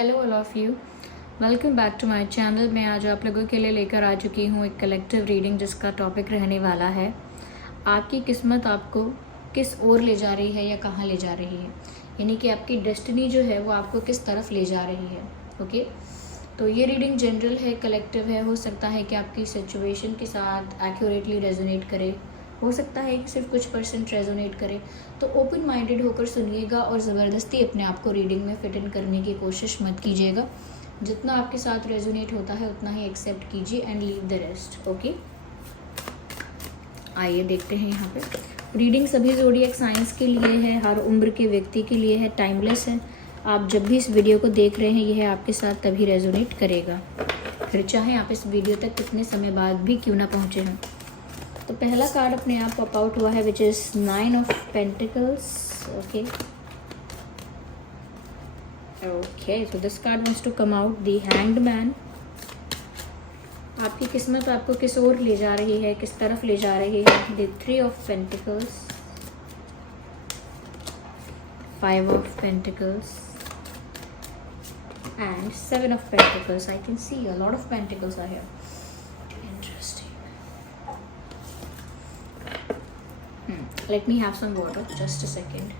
Hello all of you, welcome back to my channel. मैं आज आप लोगों के लिए लेकर आ चुकी हूँ एक कलेक्टिव रीडिंग जिसका टॉपिक रहने वाला है आपकी किस्मत आपको किस ओर ले जा रही है या कहाँ ले जा रही है, यानी कि आपकी डेस्टिनी जो है वो आपको किस तरफ ले जा रही है। ओके, तो ये रीडिंग जनरल है, कलेक्टिव है। हो सकता है कि आपकी सिचुएशन के साथ एक्यूरेटली रेजोनेट करे, हो सकता है कि सिर्फ कुछ % रेजोनेट करे। तो ओपन माइंडेड होकर सुनिएगा और ज़बरदस्ती अपने आप को रीडिंग में फिट इन करने की कोशिश मत कीजिएगा। जितना आपके साथ रेजोनेट होता है उतना ही एक्सेप्ट कीजिए and leave the rest. Okay, आइए देखते हैं। यहाँ पे रीडिंग सभी ज़ोडिएक साइंस के लिए है, हर उम्र के व्यक्ति के लिए है, टाइमलेस है। आप जब भी इस वीडियो को देख रहे हैं यह आपके साथ तभी रेजोनेट करेगा, फिर चाहे आप इस वीडियो तक कितने समय बाद भी क्यों ना पहुँचे हैं। तो पहला कार्ड अपने आप पॉप आउट हुआ है which is 9 of pentacles. Okay okay, so this card wants to come out the hanged man. आपकी किस्मत आपको किस ओर ले जा रही है, किस तरफ ले जा रही है। The 3 of pentacles, 5 of pentacles and 7 of pentacles. I can see a lot of pentacles are here. Interesting. Let me have some water, just a second.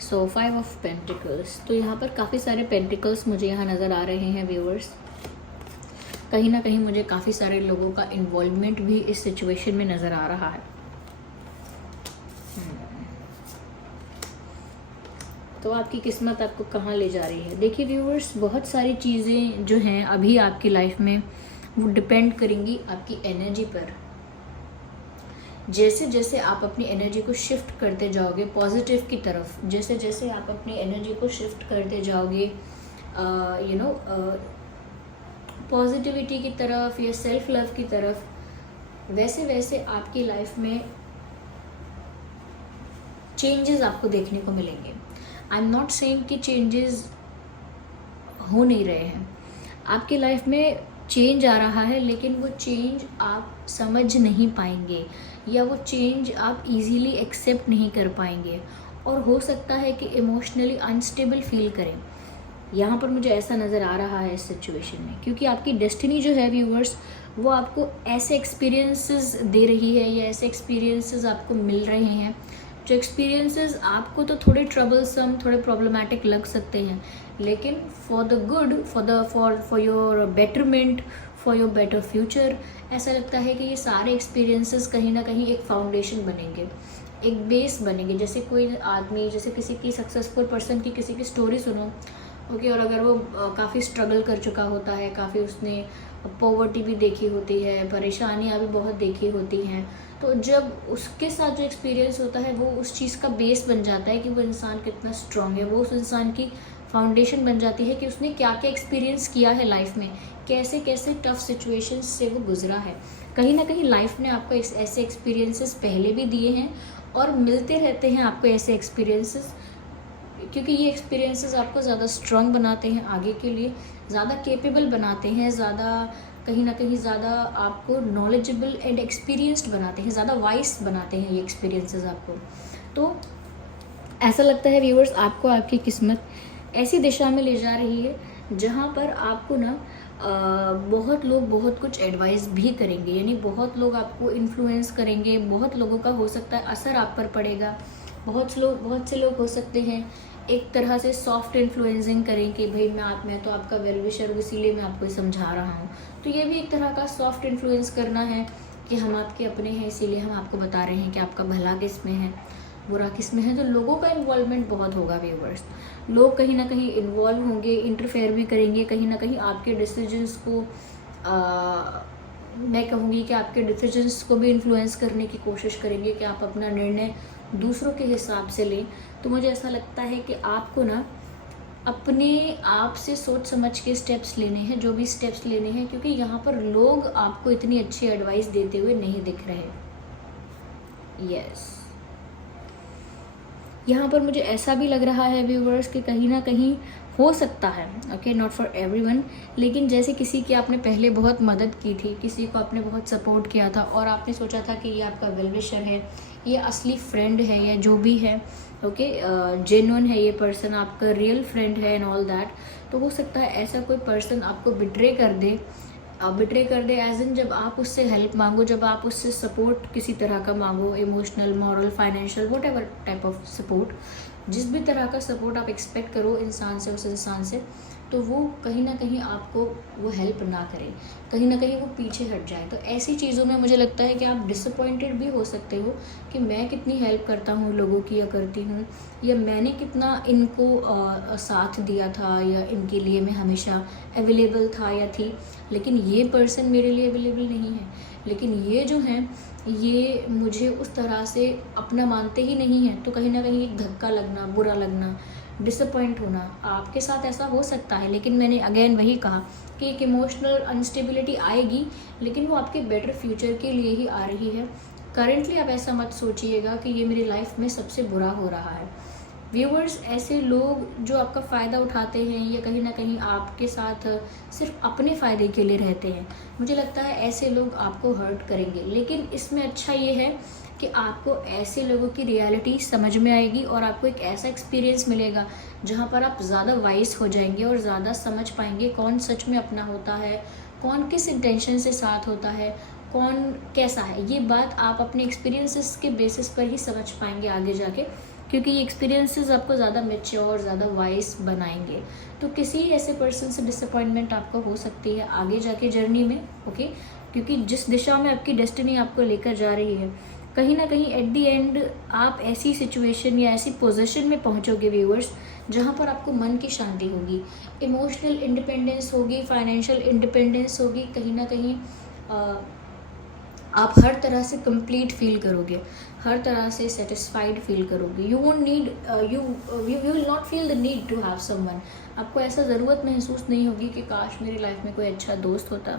So 5 of Pentacles. तो यहाँ पर काफ़ी सारे पेंटिकल्स मुझे यहाँ नज़र आ रहे हैं व्यूअर्स। कहीं ना कहीं मुझे काफ़ी सारे लोगों का इन्वॉल्वमेंट भी इस सिचुएशन में नज़र आ रहा है। तो आपकी किस्मत आपको कहाँ ले जा रही है। देखिए व्यूअर्स, बहुत सारी चीज़ें जो हैं अभी आपकी लाइफ में वो डिपेंड करेंगी आपकी एनर्जी पर। जैसे जैसे आप अपनी एनर्जी को शिफ्ट करते जाओगे पॉजिटिव की तरफ, जैसे जैसे आप अपनी एनर्जी को शिफ्ट करते जाओगे पॉजिटिविटी की तरफ या सेल्फ लव की तरफ, वैसे वैसे आपकी लाइफ में चेंजेस आपको देखने को मिलेंगे। आई एम नॉट सेइंग कि चेंजेस हो नहीं रहे हैं, आपकी लाइफ में चेंज आ रहा है, लेकिन वो चेंज आप समझ नहीं पाएंगे या वो चेंज आप इजीली एक्सेप्ट नहीं कर पाएंगे, और हो सकता है कि इमोशनली अनस्टेबल फील करें। यहाँ पर मुझे ऐसा नज़र आ रहा है इस सिचुएशन में, क्योंकि आपकी डेस्टिनी जो है व्यूअर्स वो आपको ऐसे एक्सपीरियंसेस दे रही है या ऐसे एक्सपीरियंसेस आपको मिल रहे हैं जो एक्सपीरियंसेस आपको तो थोड़े ट्रबलसम, थोड़े प्रॉब्लमेटिक लग सकते हैं, लेकिन for the good, for your betterment, for your better future, ऐसा लगता है कि ये सारे एक्सपीरियंसेस कहीं ना कहीं एक फाउंडेशन बनेंगे, एक बेस बनेंगे। जैसे कोई आदमी, जैसे किसी की सक्सेसफुल पर्सन की किसी की स्टोरी सुनो, ओके, और अगर वो काफ़ी स्ट्रगल कर चुका होता है, काफ़ी उसने पॉवर्टी भी देखी होती है, परेशानियाँ भी बहुत देखी होती हैं, तो जब उसके साथ जो एक्सपीरियंस होता है वो उस चीज़ का बेस बन जाता है कि वो इंसान कितना स्ट्रांग है, वो उस इंसान की फाउंडेशन बन जाती है कि उसने क्या क्या एक्सपीरियंस किया है लाइफ में, कैसे कैसे टफ सिचुएशंस से वो गुजरा है। कहीं ना कहीं लाइफ ने आपको ऐसे एक्सपीरियंसेस पहले भी दिए हैं और मिलते रहते हैं आपको ऐसे एक्सपीरियंसेस, क्योंकि ये एक्सपीरियंसेस आपको ज़्यादा स्ट्रांग बनाते हैं, आगे के लिए ज़्यादा केपेबल बनाते हैं, ज़्यादा कहीं ना कहीं ज़्यादा आपको नॉलेजेबल एंड एक्सपीरियंस्ड बनाते हैं, ज़्यादा वाइस बनाते हैं ये एक्सपीरियंसेस आपको। तो ऐसा लगता है व्यूअर्स आपको आपकी किस्मत ऐसी दिशा में ले जा रही है जहाँ पर आपको ना बहुत लोग बहुत कुछ एडवाइस भी करेंगे, यानी बहुत लोग आपको इन्फ्लुएंस करेंगे, बहुत लोगों का हो सकता है असर आप पर पड़ेगा। बहुत से लोग हो सकते हैं एक तरह से सॉफ्ट इन्फ्लुएंसिंग करें कि भाई मैं तो आपका वेल विशर हूँ इसीलिए मैं आपको समझा रहा हूँ। तो ये भी एक तरह का सॉफ्ट इन्फ्लुएंस करना है कि हम आपके अपने हैं इसीलिए हम आपको बता रहे हैं कि आपका भला किस में है, बुरा किस में है। तो लोगों का इन्वॉल्वमेंट बहुत होगा व्यूवर्स, लोग कहीं ना कहीं इन्वॉल्व होंगे, इंटरफेयर भी करेंगे, कहीं ना कहीं आपके डिसीजंस को मैं कहूँगी कि आपके डिसीजंस को भी इन्फ्लुएंस करने की कोशिश करेंगे कि आप अपना निर्णय दूसरों के हिसाब से लें। तो मुझे ऐसा लगता है कि आपको ना अपने आप से सोच समझ के स्टेप्स लेने हैं, जो भी स्टेप्स लेने हैं, क्योंकि यहाँ पर लोग आपको इतनी अच्छी एडवाइस देते हुए नहीं दिख रहे। यस, यहाँ पर मुझे ऐसा भी लग रहा है व्यूवर्स कि कहीं ना कहीं हो सकता है, ओके, नॉट फॉर एवरीवन। लेकिन जैसे किसी की आपने पहले बहुत मदद की थी, किसी को आपने बहुत सपोर्ट किया था और आपने सोचा था कि ये आपका वेल विशर है, ये असली फ्रेंड है या जो भी है, ओके, जेन्युइन है, ये पर्सन आपका रियल फ्रेंड है एंड ऑल दैट, तो हो सकता है ऐसा कोई पर्सन आपको बिट्रे कर दे। बिट्रे कर दे एज इन, जब आप उससे हेल्प मांगो, जब आप उससे सपोर्ट किसी तरह का मांगो, emotional, moral, financial, what ever type of support, जिस भी तरह का सपोर्ट आप एक्सपेक्ट करो इंसान से, उस इंसान से, तो वो कहीं ना कहीं आपको वो हेल्प ना करे, कहीं ना कहीं वो पीछे हट जाए। तो ऐसी चीज़ों में मुझे लगता है कि आप डिसअपॉइंटेड भी हो सकते हो कि मैं कितनी हेल्प करता हूँ लोगों की या करती हूँ, या मैंने कितना इनको साथ दिया था, या इनके लिए मैं हमेशा अवेलेबल था या थी, लेकिन ये पर्सन मेरे लिए अवेलेबल नहीं है। लेकिन ये जो हैं, ये मुझे उस तरह से अपना मानते ही नहीं हैं, तो कहीं ना कहीं एक धक्का लगना, बुरा लगना, डिसअपॉइंट होना आपके साथ ऐसा हो सकता है। लेकिन मैंने अगेन वही कहा कि एक इमोशनल अनस्टेबिलिटी आएगी, लेकिन वो आपके बेटर फ्यूचर के लिए ही आ रही है। करेंटली आप ऐसा मत सोचिएगा कि ये मेरी लाइफ में सबसे बुरा हो रहा है। व्यूअर्स, ऐसे लोग जो आपका फ़ायदा उठाते हैं या कहीं ना कहीं आपके साथ सिर्फ अपने फ़ायदे के लिए रहते हैं, मुझे लगता है ऐसे लोग आपको हर्ट करेंगे। लेकिन इसमें अच्छा ये है कि आपको ऐसे लोगों की रियलिटी समझ में आएगी और आपको एक ऐसा एक्सपीरियंस मिलेगा जहाँ पर आप ज़्यादा वाइस हो जाएंगे और ज़्यादा समझ पाएंगे कौन सच में अपना होता है, कौन किस इंटेंशन से साथ होता है, कौन कैसा है। ये बात आप अपने एक्सपीरियंसेस के बेसिस पर ही समझ पाएंगे आगे जाके, क्योंकि ये एक्सपीरियंसेस आपको ज़्यादा मैच्योर, ज़्यादा वाइस बनाएंगे। तो किसी ऐसे पर्सन से डिसअपॉइंटमेंट आपको हो सकती है आगे जाके जर्नी में, ओके, क्योंकि जिस दिशा में आपकी डेस्टिनी आपको लेकर जा रही है, कहीं ना कहीं एट दी एंड आप ऐसी सिचुएशन या ऐसी पोजीशन में पहुंचोगे व्यूअर्स, जहां पर आपको मन की शांति होगी, इमोशनल इंडिपेंडेंस होगी, फाइनेंशियल इंडिपेंडेंस होगी, कहीं ना कहीं आप हर तरह से कंप्लीट फील करोगे, हर तरह से सेटिस्फाइड फील करोगे। You won't need you will not feel the need to have someone. आपको ऐसा ज़रूरत महसूस नहीं होगी कि काश मेरी लाइफ में कोई अच्छा दोस्त होता,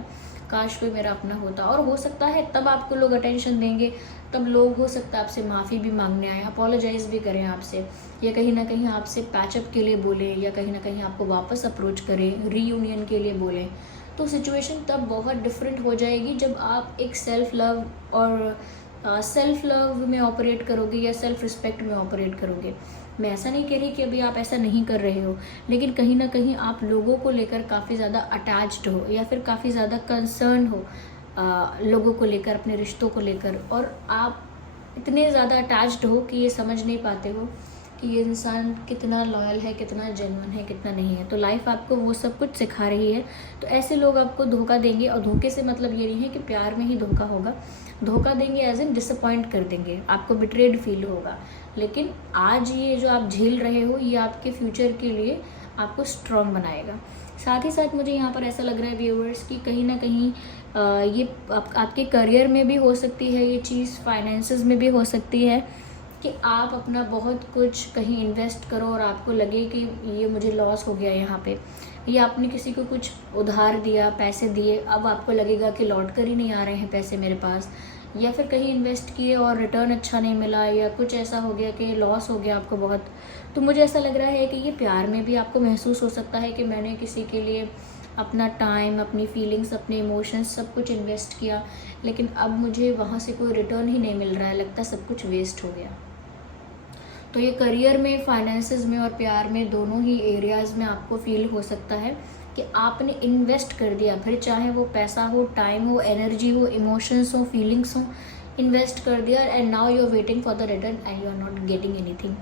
काश कोई मेरा अपना होता। और हो सकता है तब आपको लोग अटेंशन देंगे, तब लोग हो सकता है आपसे माफ़ी भी मांगने आए, अपोलोजाइज़ भी करें आपसे, या कहीं ना कहीं आपसे पैचअप के लिए बोलें, या कहीं ना कहीं आपको वापस अप्रोच करें, रीयूनियन के लिए बोलें। तो सिचुएशन तब बहुत डिफरेंट हो जाएगी जब आप एक सेल्फ लव और सेल्फ लव में ऑपरेट करोगे या सेल्फ रिस्पेक्ट में ऑपरेट करोगे। मैं ऐसा नहीं कह रही कि अभी आप ऐसा नहीं कर रहे हो, लेकिन कहीं ना कहीं आप लोगों को लेकर काफ़ी ज़्यादा अटैच्ड हो या फिर काफ़ी ज़्यादा कंसर्न हो लोगों को लेकर, अपने रिश्तों को लेकर, और आप इतने ज़्यादा अटैच्ड हो कि ये समझ नहीं पाते हो कि ये इंसान कितना लॉयल है, कितना जेन्युइन है, कितना नहीं है। तो लाइफ आपको वो सब कुछ सिखा रही है। तो ऐसे लोग आपको धोखा देंगे, और धोखे से मतलब ये नहीं है कि प्यार में ही धोखा होगा, धोखा देंगे एज इन डिसअपॉइंट कर देंगे, आपको बिट्रेड फील होगा। लेकिन आज ये जो आप झेल रहे हो, ये आपके फ्यूचर के लिए आपको स्ट्रॉन्ग बनाएगा। साथ ही साथ मुझे यहाँ पर ऐसा लग रहा है व्यूअर्स कि कहीं ना कहीं ये आपके करियर में भी हो सकती है ये चीज़, फाइनेंसेस में भी हो सकती है कि आप अपना बहुत कुछ कहीं इन्वेस्ट करो और आपको लगे कि ये मुझे लॉस हो गया यहाँ पे, या आपने किसी को कुछ उधार दिया, पैसे दिए, अब आपको लगेगा कि लौट कर ही नहीं आ रहे हैं पैसे मेरे पास, या फिर कहीं इन्वेस्ट किए और रिटर्न अच्छा नहीं मिला, या कुछ ऐसा हो गया कि लॉस हो गया आपको बहुत। तो मुझे ऐसा लग रहा है कि ये प्यार में भी आपको महसूस हो सकता है कि मैंने किसी के लिए अपना टाइम, अपनी फीलिंग्स, अपने इमोशंस सब कुछ इन्वेस्ट किया, लेकिन अब मुझे वहाँ से कोई रिटर्न ही नहीं मिल रहा है, लगता है सब कुछ वेस्ट हो गया। तो ये करियर में, फाइनेंसेस में और प्यार में, दोनों ही एरियाज़ में आपको फील हो सकता है कि आपने इन्वेस्ट कर दिया, फिर चाहे वो पैसा हो, टाइम हो, एनर्जी हो, इमोशंस हो, फीलिंग्स हो, इन्वेस्ट कर दिया and now you are waiting for the return and you are not getting anything.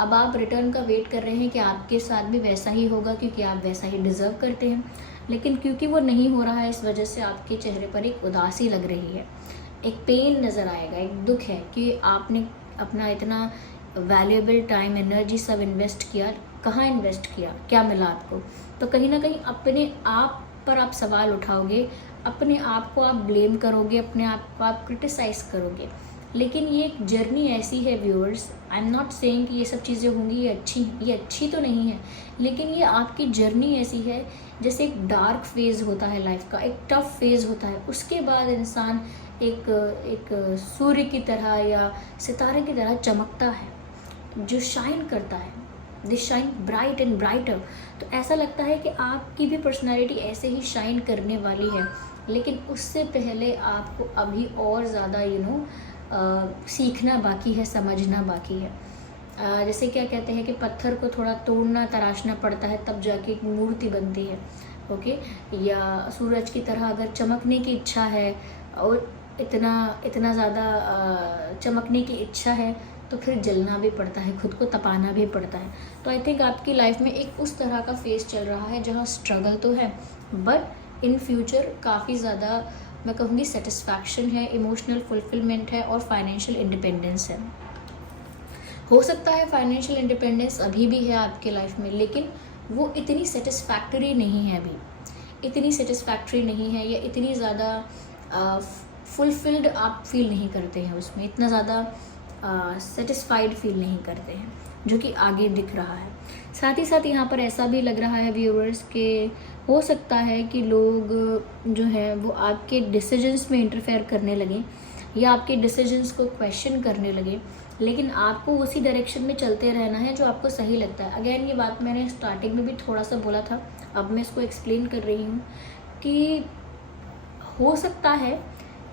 अब आप रिटर्न का वेट कर रहे हैं कि आपके साथ भी वैसा ही होगा, क्योंकि आप वैसा ही डिज़र्व करते हैं, लेकिन क्योंकि वो नहीं हो रहा है, इस वजह से आपके चेहरे पर एक उदासी लग रही है, एक पेन नज़र आएगा, एक दुख है कि आपने अपना इतना वैल्यूएबल टाइम, एनर्जी सब इन्वेस्ट किया, कहाँ इन्वेस्ट किया, क्या मिला आपको। तो कहीं ना कहीं अपने आप पर आप सवाल उठाओगे, अपने आप को आप ब्लेम करोगे, अपने आप को आप क्रिटिसाइज़ करोगे। लेकिन ये एक जर्नी ऐसी है viewers, I am not saying कि ये सब चीज़ें होंगी ये अच्छी तो नहीं है, लेकिन ये आपकी जर्नी ऐसी है जैसे एक डार्क फेज़ होता है लाइफ का, एक टफ फेज़ होता है, उसके बाद इंसान एक सूर्य की तरह या सितारे की तरह चमकता है, जो शाइन करता है। They shine bright and brighter. तो ऐसा लगता है कि आपकी भी पर्सनैलिटी ऐसे ही शाइन करने वाली है, लेकिन उससे पहले आपको अभी और ज़्यादा सीखना बाकी है, समझना बाकी है। जैसे क्या कहते हैं कि पत्थर को थोड़ा तोड़ना तराशना पड़ता है, तब जाके एक मूर्ति बनती है। ओके, या सूरज की तरह अगर चमकने की इच्छा है और इतना इतना ज़्यादा चमकने की इच्छा है तो फिर जलना भी पड़ता है, खुद को तपाना भी पड़ता है। तो आई थिंक आपकी लाइफ में एक उस तरह का फेस चल रहा है जहाँ स्ट्रगल तो है, बट इन फ्यूचर काफ़ी ज़्यादा मैं कहूँगी सेटिस्फैक्शन है, इमोशनल फुलफिलमेंट है और फाइनेंशियल इंडिपेंडेंस है। हो सकता है फाइनेंशियल इंडिपेंडेंस अभी भी है आपके लाइफ में, लेकिन वो इतनी सेटिस्फैक्टरी नहीं है अभी, इतनी सेटिस्फैक्टरी नहीं है, या इतनी ज़्यादा फुलफिल्ड आप फील नहीं करते हैं उसमें, इतना ज़्यादा सेटिस्फाइड फील नहीं करते हैं, जो कि आगे दिख रहा है। साथ ही साथ यहाँ पर ऐसा भी लग रहा है व्यूअर्स के हो सकता है कि लोग जो है वो आपके डिसीजंस में इंटरफेयर करने लगें या आपके डिसीजंस को क्वेश्चन करने लगे, लेकिन आपको उसी डायरेक्शन में चलते रहना है जो आपको सही लगता है। अगेन ये बात मैंने स्टार्टिंग में भी थोड़ा सा बोला था, अब मैं इसको एक्सप्लेन कर रही हूँ कि हो सकता है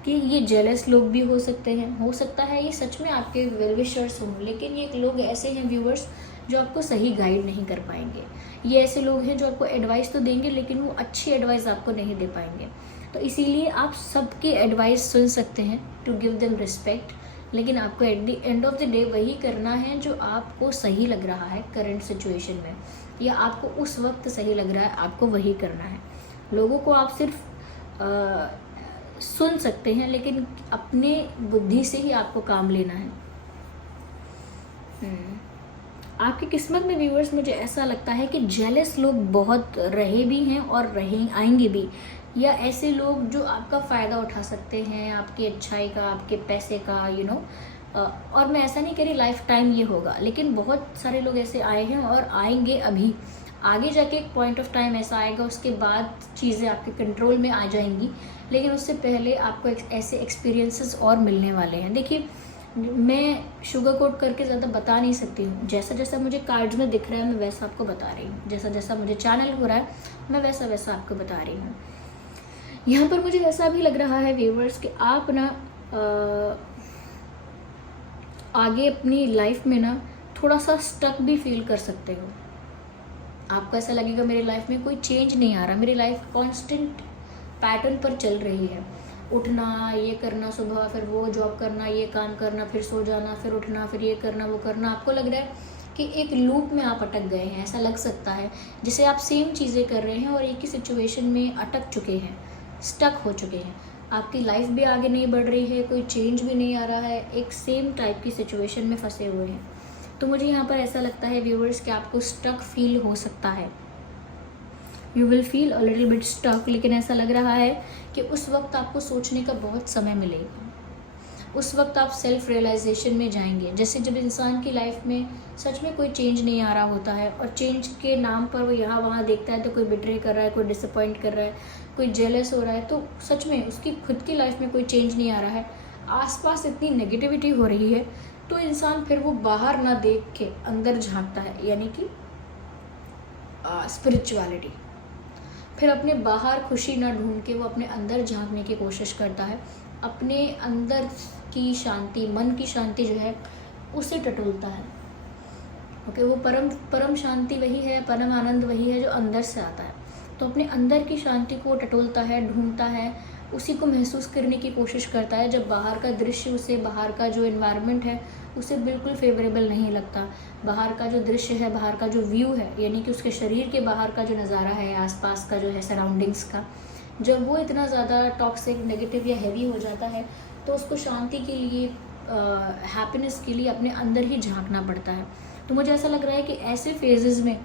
कि ये जेलस लोग भी हो सकते हैं, हो सकता है ये सच में आपके वेल विशर्स हों, लेकिन ये लोग ऐसे हैं व्यूअर्स जो आपको सही गाइड नहीं कर पाएंगे। ये ऐसे लोग हैं जो आपको एडवाइस तो देंगे, लेकिन वो अच्छी एडवाइस आपको नहीं दे पाएंगे। तो इसीलिए आप सबकी एडवाइस सुन सकते हैं टू गिव देम रिस्पेक्ट, लेकिन आपको at the end of the day वही करना है जो आपको सही लग रहा है करंट सिचुएशन में, या आपको उस वक्त सही लग रहा है, आपको वही करना है। लोगों को आप सिर्फ सुन सकते हैं, लेकिन अपने बुद्धि से ही आपको काम लेना है। आपकी किस्मत में व्यूअर्स मुझे ऐसा लगता है कि जेलस लोग बहुत रहे भी हैं और आएंगे भी, या ऐसे लोग जो आपका फ़ायदा उठा सकते हैं, आपकी अच्छाई का, आपके पैसे का, और मैं ऐसा नहीं कह रही लाइफ टाइम ये होगा, लेकिन बहुत सारे लोग ऐसे आए हैं और आएंगे अभी। आगे जाके एक पॉइंट ऑफ टाइम ऐसा आएगा, उसके बाद चीज़ें आपके कंट्रोल में आ जाएंगी, लेकिन उससे पहले आपको ऐसे एक्सपीरियंसेस और मिलने वाले हैं। देखिए, मैं शुगर कोट करके ज़्यादा बता नहीं सकती हूँ, जैसा जैसा मुझे कार्ड्स में दिख रहा है मैं वैसा आपको बता रही हूँ, जैसा जैसा मुझे चैनल हो रहा है मैं वैसा वैसा आपको बता रही हूँ। यहाँ पर मुझे ऐसा भी लग रहा है व्यूवर्स कि आप ना आगे अपनी लाइफ में ना थोड़ा सा स्टक भी फील कर सकते हो। आपको ऐसा लगेगा मेरी लाइफ में कोई चेंज नहीं आ रहा, मेरी लाइफ कांस्टेंट पैटर्न पर चल रही है, उठना, ये करना, सुबह फिर वो जॉब करना, ये काम करना, फिर सो जाना, फिर उठना, फिर ये करना, वो करना। आपको लग रहा है कि एक लूप में आप अटक गए हैं, ऐसा लग सकता है जिसे आप सेम चीज़ें कर रहे हैं और एक ही सिचुएशन में अटक चुके हैं, स्टक हो चुके हैं। आपकी लाइफ भी आगे नहीं बढ़ रही है, कोई चेंज भी नहीं आ रहा है, एक सेम टाइप की सिचुएशन में फंसे हुए हैं। तो मुझे यहाँ पर ऐसा लगता है व्यूअर्स कि आपको स्टक फील हो सकता है, you will feel a little bit stuck, लेकिन ऐसा लग रहा है कि उस वक्त आपको सोचने का बहुत समय मिलेगा, उस वक्त आप सेल्फ रियलाइजेशन में जाएंगे। जैसे जब इंसान की लाइफ में सच में कोई चेंज नहीं आ रहा होता है और चेंज के नाम पर वो यहाँ वहाँ देखता है तो कोई बिट्रे कर रहा है, कोई डिसअपॉइंट कर रहा है, कोई जेलस हो रहा है, तो सच में उसकी खुद की लाइफ में कोई चेंज नहीं आ रहा है, आसपास इतनी नेगेटिविटी हो रही है, तो इंसान फिर वो बाहर ना देख के अंदर झांकता है, यानी कि स्पिरिचुअलिटी। फिर अपने बाहर खुशी ना ढूंढ के वो अपने अंदर झांकने की कोशिश करता है, अपने अंदर की शांति, मन की शांति जो है उसे टटोलता है। ओके, वो परम शांति वही है, परम आनंद वही है जो अंदर से आता है। तो अपने अंदर की शांति को टटोलता है, ढूंढता है, उसी को महसूस करने की कोशिश करता है। जब बाहर का दृश्य उसे, बाहर का जो एनवायरनमेंट है उसे बिल्कुल फेवरेबल नहीं लगता, बाहर का जो दृश्य है, बाहर का जो व्यू है, यानी कि उसके शरीर के बाहर का जो नज़ारा है, आसपास का जो है सराउंडिंग्स का, जब वो इतना ज़्यादा टॉक्सिक, नेगेटिव या हैवी हो जाता है तो उसको शांति के लिए, हैप्पीनेस के लिए अपने अंदर ही झांकना पड़ता है। तो मुझे ऐसा लग रहा है कि ऐसे फेजेस में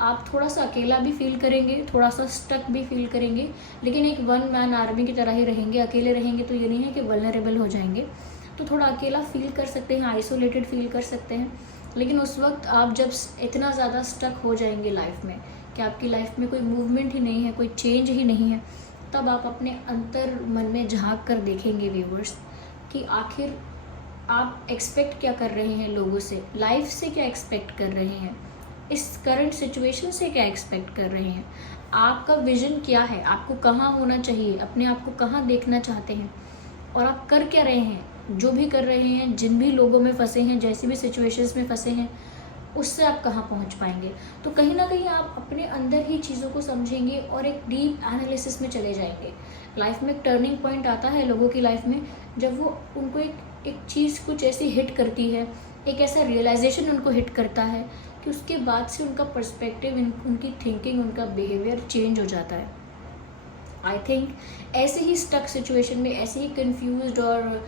आप थोड़ा सा अकेला भी फील करेंगे, थोड़ा सा स्टक भी फील करेंगे, लेकिन एक वन मैन आर्मी की तरह ही रहेंगे। अकेले रहेंगे तो ये नहीं है कि वल्नरेबल हो जाएंगे, तो थोड़ा अकेला फील कर सकते हैं, आइसोलेटेड फील कर सकते हैं। लेकिन उस वक्त आप जब इतना ज़्यादा स्टक हो जाएंगे लाइफ में कि आपकी लाइफ में कोई मूवमेंट ही नहीं है, कोई चेंज ही नहीं है, तब आप अपने अंतर मन में झांक कर देखेंगे व्यूवर्स कि आखिर आप एक्सपेक्ट क्या कर रहे हैं लोगों से, लाइफ से क्या एक्सपेक्ट कर रहे हैं, इस करंट सिचुएशन से क्या एक्सपेक्ट कर रहे हैं, आपका विजन क्या है, आपको कहाँ होना चाहिए, अपने आप को कहाँ देखना चाहते हैं, और आप कर क्या रहे हैं, जो भी कर रहे हैं, जिन भी लोगों में फंसे हैं, जैसी भी सिचुएशंस में फंसे हैं, उससे आप कहाँ पहुँच पाएंगे। तो कहीं ना कहीं आप अपने अंदर ही चीज़ों को समझेंगे और एक डीप एनालिसिस में चले जाएंगे। लाइफ में एक टर्निंग पॉइंट आता है लोगों की लाइफ में, जब वो उनको एक चीज़ कुछ ऐसी हिट करती है, एक ऐसा रियलाइजेशन उनको हिट करता है कि उसके बाद से उनका पर्सपेक्टिव, उनकी थिंकिंग, उनका बिहेवियर चेंज हो जाता है। आई थिंक ऐसे ही स्टक सिचुएशन में, ऐसे ही कंफ्यूज्ड और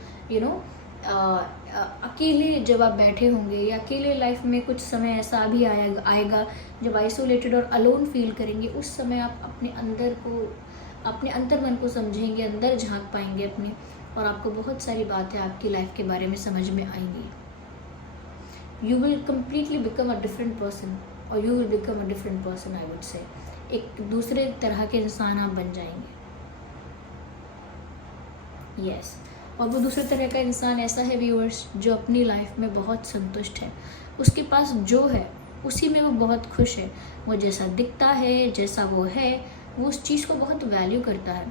अकेले जब आप बैठे होंगे, या अकेले लाइफ में कुछ समय ऐसा भी आएगा जब आइसोलेटेड और अलोन फील करेंगे, उस समय आप अपने अंतर मन को समझेंगे, अंदर झांक पाएंगे अपने, और आपको बहुत सारी बातें आपकी लाइफ के बारे में समझ में आएंगी। You will completely become a different person, और you will become a different person, I would say एक दूसरे तरह के इंसान आप बन जाएंगे। यस और वो दूसरे तरह का इंसान ऐसा है व्यूअर्स, जो अपनी लाइफ में बहुत संतुष्ट है, उसके पास जो है उसी में वो बहुत खुश है। वो जैसा दिखता है, जैसा वो है, वो उस चीज़ को बहुत वैल्यू करता है।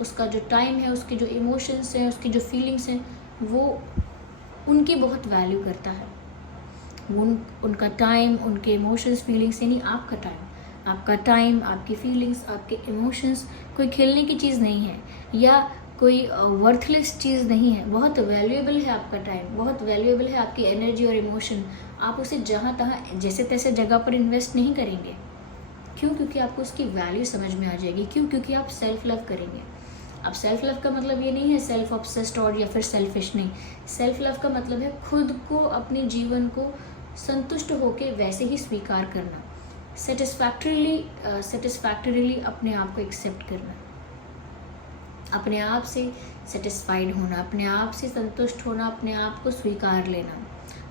उसका जो टाइम है, उसके जो इमोशंस हैं, उसकी जो फीलिंग्स हैं, वो उनकी बहुत वैल्यू करता है। उनका टाइम, उनके इमोशंस, फीलिंग्स, यानी आपका टाइम, आपकी फीलिंग्स, आपके इमोशंस कोई खेलने की चीज़ नहीं है, या कोई वर्थलेस चीज़ नहीं है। बहुत वैल्यूएबल है आपका टाइम, बहुत वैल्यूएबल है आपकी एनर्जी और इमोशन। आप उसे जहाँ तहाँ जैसे तैसे जगह पर इन्वेस्ट नहीं करेंगे। क्यों? क्योंकि आपको उसकी वैल्यू समझ में आ जाएगी। क्यों? क्योंकि आप सेल्फ लव करेंगे। अब सेल्फ लव का मतलब ये नहीं है सेल्फ ऑब्सेस्ड और या फिर सेल्फिश, नहीं। सेल्फ लव का मतलब है खुद को, अपने जीवन को संतुष्ट होकर वैसे ही स्वीकार करना, सेटिस्फैक्टरीली अपने आप को एक्सेप्ट करना, अपने आप से सेटिस्फाइड होना, अपने आप से संतुष्ट होना, अपने आप को स्वीकार लेना,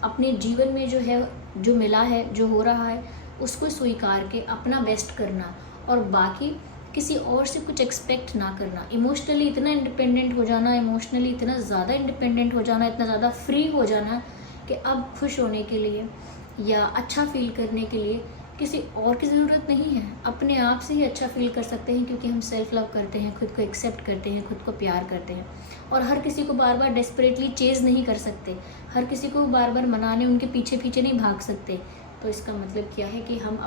अपने जीवन में जो है, जो मिला है, जो हो रहा है, उसको स्वीकार के अपना बेस्ट करना, और बाकी किसी और से कुछ एक्सपेक्ट ना करना। इमोशनली इतना इंडिपेंडेंट हो जाना, इमोशनली इतना ज़्यादा इंडिपेंडेंट हो जाना, इतना ज़्यादा फ्री हो जाना कि अब खुश होने के लिए या अच्छा फील करने के लिए किसी और की ज़रूरत नहीं है। अपने आप से ही अच्छा फील कर सकते हैं, क्योंकि हम सेल्फ लव करते हैं, खुद को एक्सेप्ट करते हैं, खुद को प्यार करते हैं। और हर किसी को बार बार डेस्परेटली चेज़ नहीं कर सकते, हर किसी को बार बार मनाने, उनके पीछे पीछे नहीं भाग सकते। तो इसका मतलब क्या है कि हम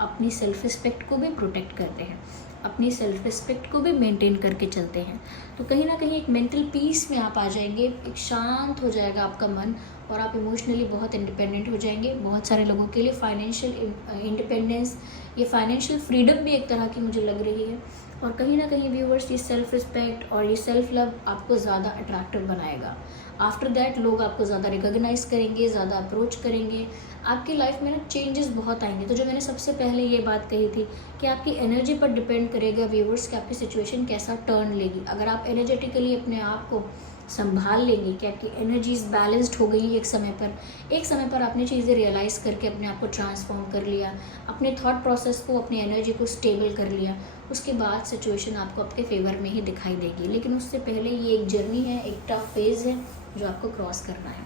अपनी सेल्फ रिस्पेक्ट को भी प्रोटेक्ट करते हैं, अपनी सेल्फ रिस्पेक्ट को भी मेंटेन करके चलते हैं। तो कहीं ना कहीं एक मेंटल पीस में आप आ जाएंगे, एक शांत हो जाएगा आपका मन, और आप इमोशनली बहुत इंडिपेंडेंट हो जाएंगे। बहुत सारे लोगों के लिए फाइनेंशियल इंडिपेंडेंस, ये फाइनेंशियल फ्रीडम भी एक तरह की मुझे लग रही है। और कहीं ना कहीं व्यूअर्स, ये सेल्फ रिस्पेक्ट और ये सेल्फ लव आपको ज़्यादा अट्रैक्टिव बनाएगा। आफ्टर दैट लोग आपको ज़्यादा रिकॉग्नाइज करेंगे, ज़्यादा अप्रोच करेंगे, आपकी लाइफ में ना चेंजेस बहुत आएंगे। तो जो मैंने सबसे पहले ये बात कही थी कि आपकी एनर्जी पर डिपेंड करेगा व्यूअर्स कि आपकी सिचुएशन कैसा टर्न लेगी। अगर आप एनर्जेटिकली अपने आप को संभाल लेंगे कि आपकी एनर्जीज बैलेंस्ड हो गई एक समय पर आपने चीज़ें रियलाइज़ करके अपने आप को ट्रांसफॉर्म कर लिया, अपने थॉट प्रोसेस को, अपनी एनर्जी को स्टेबल कर लिया, उसके बाद सिचुएशन आपको आपके फेवर में ही दिखाई देगी। लेकिन उससे पहले ये एक जर्नी है, एक टफ फेज़ है जो आपको क्रॉस करना है।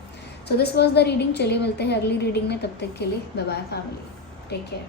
So this was the reading. चलिए मिलते हैं अगली रीडिंग में, तब तक के लिए bye bye family, take care.